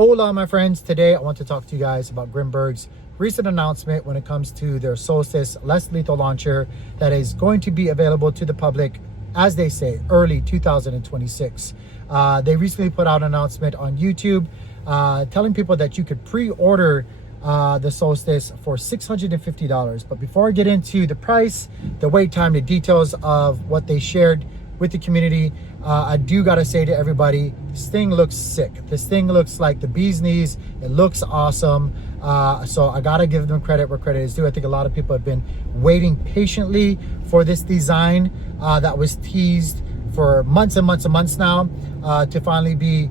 Hola, my friends. Today I want to talk to you guys about Grimburg's recent announcement when it comes to their Solstice less lethal launcher that is going to be available to the public, as they say, early 2026. They recently put out an announcement on YouTube telling people that you could pre-order the Solstice for $650. But before I get into the price, the wait time, the details of what they shared with the community, I do gotta say to everybody, this thing looks sick. This thing looks like the bee's knees. It looks awesome. So I gotta give them credit where credit is due. I think a lot of people have been waiting patiently for this design that was teased for months and months and months now to finally be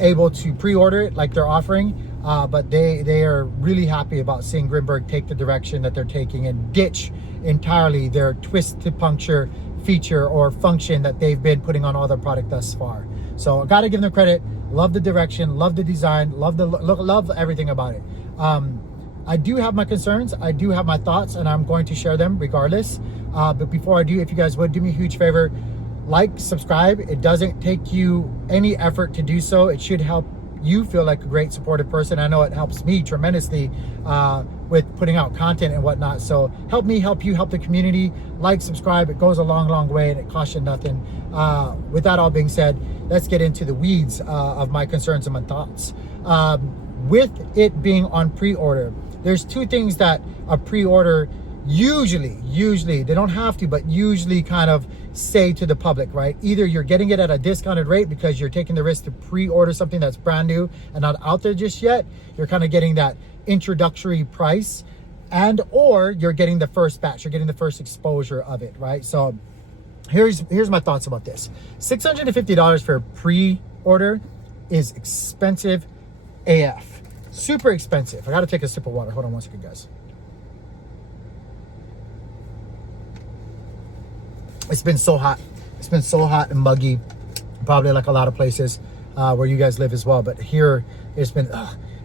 able to pre-order it like they're offering. But they are really happy about seeing Grimburg take the direction that they're taking and ditch entirely their twist to puncture feature or function that they've been putting on all their product thus far. So I gotta give them credit. Love the direction, love the design, love the look, love everything about it. I do have my concerns, I do have my thoughts, and I'm going to share them regardless. But before I do, if you guys would do me a huge favor, like, subscribe. It doesn't take you any effort to do so. It should help you feel like a great supportive person. I know it helps me tremendously with putting out content and whatnot. So help me, help you, help the community. Like, subscribe. It goes a long way and it costs you nothing. With that all being said, let's get into the weeds of my concerns and my thoughts. With it being on pre-order, there's two things that a pre-order usually, they don't have to, but usually kind of say to the public, right? Either you're getting it at a discounted rate because you're taking the risk to pre-order something that's brand new and not out there just yet. You're kind of getting that introductory price, and or you're getting the first batch, you're getting the first exposure of it, right? So here's my thoughts about this. $650 for a pre-order is expensive AF. Super expensive. I gotta take a sip of water. Hold on one second, guys. It's been so hot. It's been so hot and muggy, probably like a lot of places where you guys live as well. But here it's been,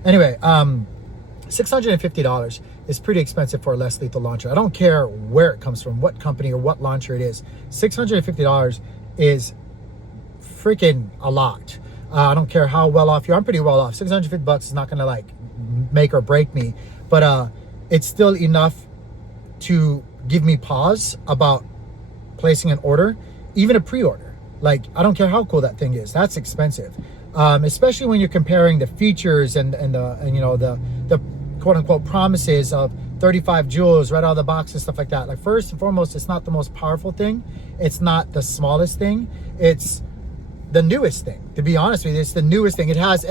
anyway, $650 is pretty expensive for a less lethal launcher. I don't care where it comes from, what company or what launcher it is. $650 is freaking a lot. I don't care how well off you are. I'm pretty well off. $650 is not gonna like make or break me, but it's still enough to give me pause about placing an order, even a pre-order. Like, I don't care how cool that thing is. That's expensive, especially when you're comparing the features and you know the quote unquote promises of 35 joules right out of the box and stuff like that. Like, first and foremost, it's not the most powerful thing. It's not the smallest thing. It's the newest thing. To be honest with you, it's the newest thing. It has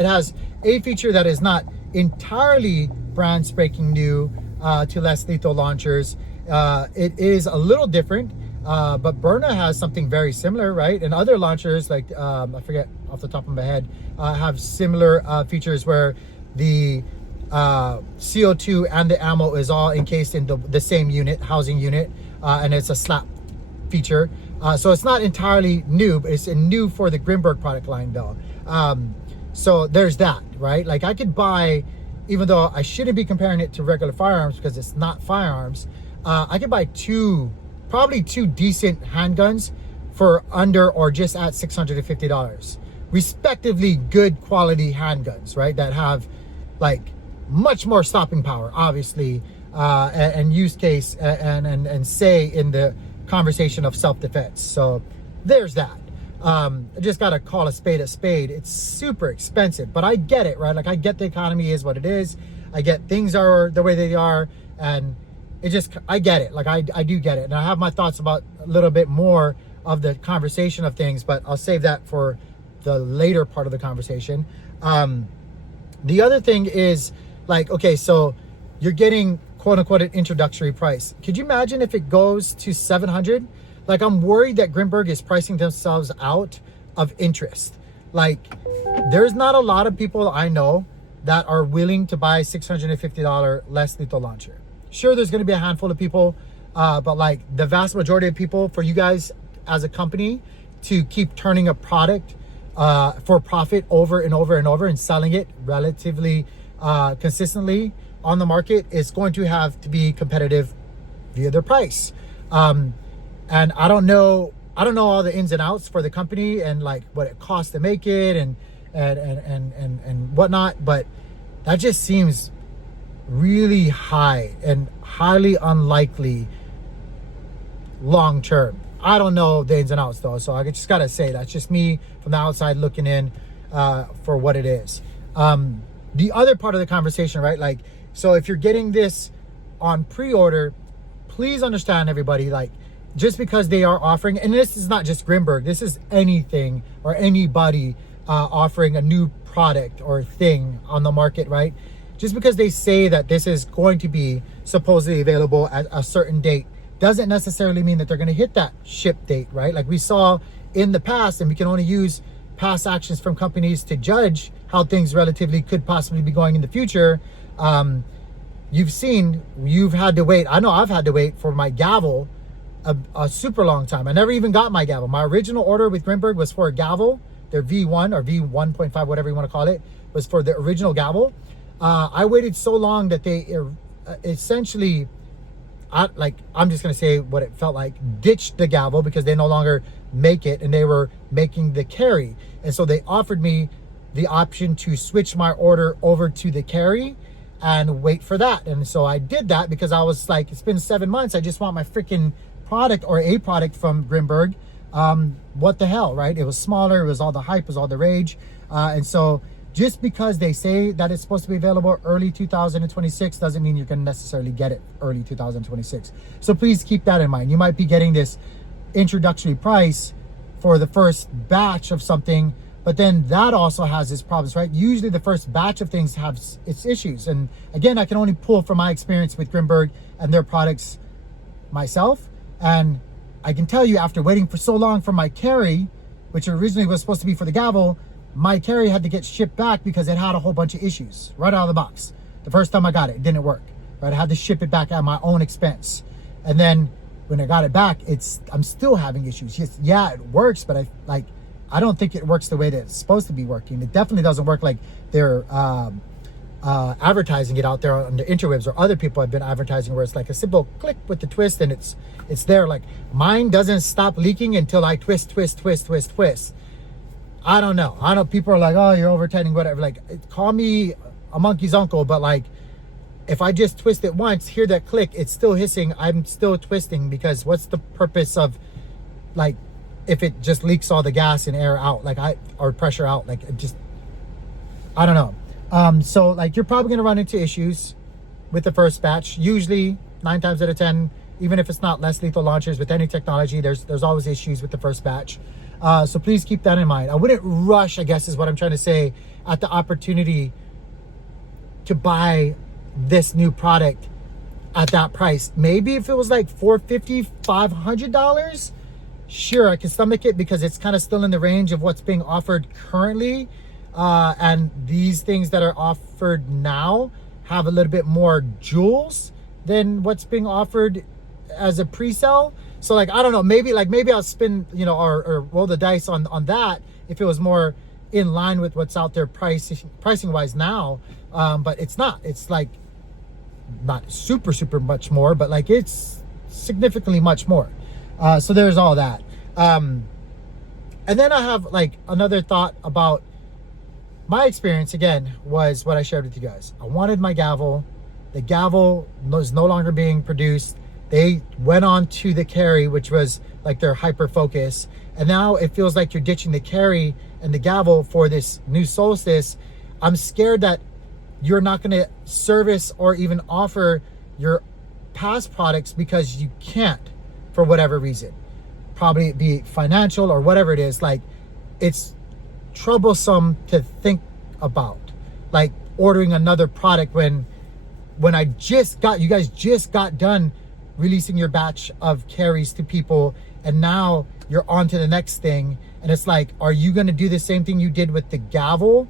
a feature that is not entirely brand spanking new to less lethal launchers. It is a little different. But Berna has something very similar, right? And other launchers, like I forget off the top of my head, have similar features where the CO2 and the ammo is all encased in the same unit, housing unit, and it's a slap feature. So it's not entirely new, but it's new for the Grimburg product line though. So there's that, right? Like, I could buy, even though I shouldn't be comparing it to regular firearms because it's not firearms, I could buy probably two decent handguns for under or just at $650, respectively good quality handguns, right? That have like much more stopping power, obviously, and use case and say in the conversation of self-defense. So there's that. I just gotta call a spade a spade. It's super expensive, but I get it, right? Like, I get the economy is what it is. I get things are the way they are, and I get it. Like, I do get it. And I have my thoughts about a little bit more of the conversation of things, but I'll save that for the later part of the conversation. The other thing is, like, okay, so you're getting quote unquote an introductory price. Could you imagine if it goes to 700? Like, I'm worried that Grimburg is pricing themselves out of interest. Like, there's not a lot of people I know that are willing to buy $650 less lethal launcher. Sure, there's going to be a handful of people, but like the vast majority of people, for you guys as a company to keep turning a product for profit over and over and over and selling it relatively consistently on the market is going to have to be competitive via their price. And I don't know all the ins and outs for the company and like what it costs to make it and and whatnot, but that just seems really high and highly unlikely long term. I don't know the ins and outs though, so I just gotta say that's just me from the outside looking in for what it is. The other part of the conversation, right? Like, so if you're getting this on pre-order, please understand, everybody, like, just because they are offering, and this is not just Grimburg, this is anything or anybody offering a new product or thing on the market, right? Just because they say that this is going to be supposedly available at a certain date doesn't necessarily mean that they're going to hit that ship date, right? Like we saw in the past, and we can only use past actions from companies to judge how things relatively could possibly be going in the future. You've had to wait. I know I've had to wait for my gavel a super long time. I never even got my gavel. My original order with Grimburg was for a gavel. Their V1 or V1.5, whatever you want to call it, was for the original gavel. I waited so long that they essentially, I'm just going to say what it felt like, ditched the gavel because they no longer make it, and they were making the carry. And so they offered me the option to switch my order over to the carry and wait for that. And so I did that because I was like, it's been 7 months. I just want my freaking product or a product from Grimburg. What the hell, right? It was smaller. It was all the hype. It was all the rage. And so just because they say that it's supposed to be available early 2026 doesn't mean you're going to necessarily get it early 2026. So please keep that in mind. You might be getting this introductory price for the first batch of something, but then that also has its problems, right? Usually the first batch of things have its issues. And again, I can only pull from my experience with Grimburg and their products myself. And I can tell you, after waiting for so long for my carry, which originally was supposed to be for the gavel, my carry had to get shipped back because it had a whole bunch of issues right out of the box. The first time I got it, it didn't work, right? I had to ship it back at my own expense. And then when I got it back, I'm still having issues. Yeah, it works, but I don't think it works the way that it's supposed to be working. It definitely doesn't work like they're advertising it out there on the interwebs, or other people have been advertising, where it's like a simple click with the twist and it's there. Like, mine doesn't stop leaking until I twist. I don't know. People are like, oh, you're over tightening, whatever. Like, call me a monkey's uncle, but like, if I just twist it once, hear that click, it's still hissing, I'm still twisting, because what's the purpose of, like, if it just leaks all the gas and air out, or pressure out, like, it just, I don't know. So like, you're probably gonna run into issues with the first batch. Usually 9 times out of 10, even if it's not less lethal launchers, with any technology, there's always issues with the first batch. So please keep that in mind. I wouldn't rush, I guess is what I'm trying to say, at the opportunity to buy this new product at that price. Maybe if it was like $450, $500, sure, I can stomach it, because it's kind of still in the range of what's being offered currently. And these things that are offered now have a little bit more jewels than what's being offered as a pre-sale. So like, I don't know, maybe I'll spin, or roll the dice on that if it was more in line with what's out there pricing wise now. But it's not. It's like not super much more, but like, it's significantly much more. So there's all that. And then I have like another thought about my experience. Again, was what I shared with you guys. I wanted my gavel. The gavel was no longer being produced. They went on to the carry, which was like their hyper focus. And now it feels like you're ditching the carry and the gavel for this new Solstice. I'm scared that you're not going to service or even offer your past products because you can't, for whatever reason. Probably be financial or whatever it is. Like, it's troublesome to think about, like, ordering another product when you guys just got done releasing your batch of carries to people, and now you're on to the next thing. And it's like, are you going to do the same thing you did with the gavel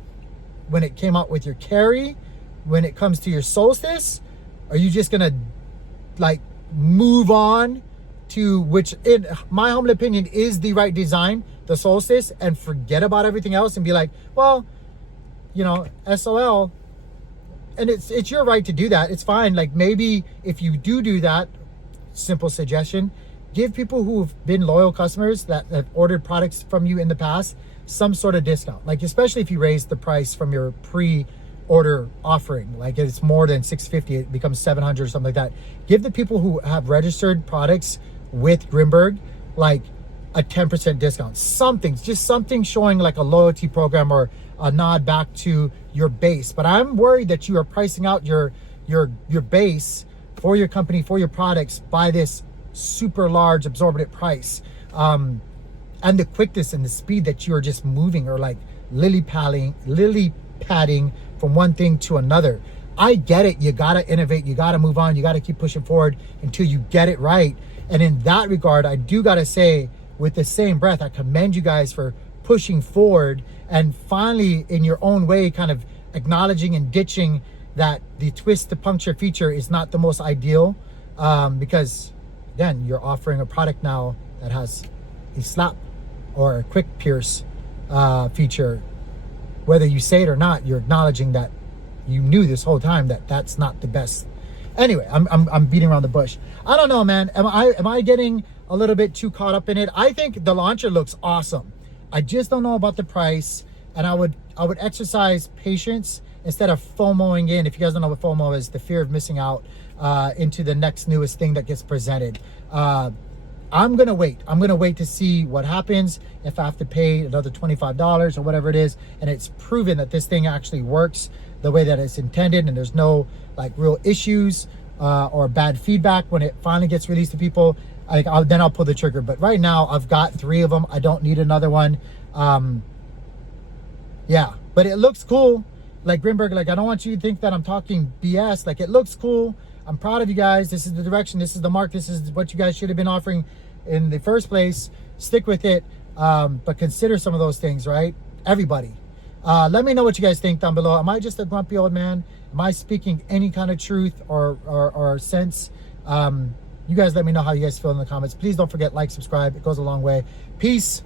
when it came out with your carry? When it comes to your Solstice, are you just going to like move on to, which in my humble opinion is the right design, the Solstice, and forget about everything else and be like, well, SOL. And it's your right to do that. It's fine. Like, maybe if you do that, simple suggestion, give people who've been loyal customers that have ordered products from you in the past some sort of discount. Like, especially if you raise the price from your pre-order offering, like it's more than $650, it becomes $700 or something like that. Give the people who have registered products with Grimburg like a 10% discount. Something, just something showing like a loyalty program or a nod back to your base. But I'm worried that you are pricing out your base for your company, for your products, by this super large absorbent price. And the quickness and the speed that you are just moving, or like lily padding from one thing to another. I get it. You got to innovate. You got to move on. You got to keep pushing forward until you get it right. And in that regard, I do got to say, with the same breath, I commend you guys for pushing forward and finally, in your own way, kind of acknowledging and ditching that the twist to puncture feature is not the most ideal, because again, you're offering a product now that has a slap or a quick pierce feature. Whether you say it or not, you're acknowledging that you knew this whole time that that's not the best. Anyway, I'm beating around the bush. I don't know, man. Am I getting a little bit too caught up in it? I think the launcher looks awesome. I just don't know about the price, and I would exercise patience instead of FOMOing in. If you guys don't know what FOMO is, the fear of missing out into the next newest thing that gets presented. I'm gonna wait. I'm gonna wait to see what happens. If I have to pay another $25 or whatever it is, and it's proven that this thing actually works the way that it's intended, and there's no like real issues or bad feedback when it finally gets released to people, then I'll pull the trigger. But right now, I've got 3 of them. I don't need another one. Yeah, but it looks cool. Like Grimburg, like I don't want you to think that I'm talking BS. Like, it looks cool. I'm proud of you guys. This is the direction. This is the mark. This is what you guys should have been offering in the first place. Stick with it. But consider some of those things, right? Everybody. Let me know what you guys think down below. Am I just a grumpy old man? Am I speaking any kind of truth or sense? You guys let me know how you guys feel in the comments. Please don't forget, like, subscribe. It goes a long way. Peace.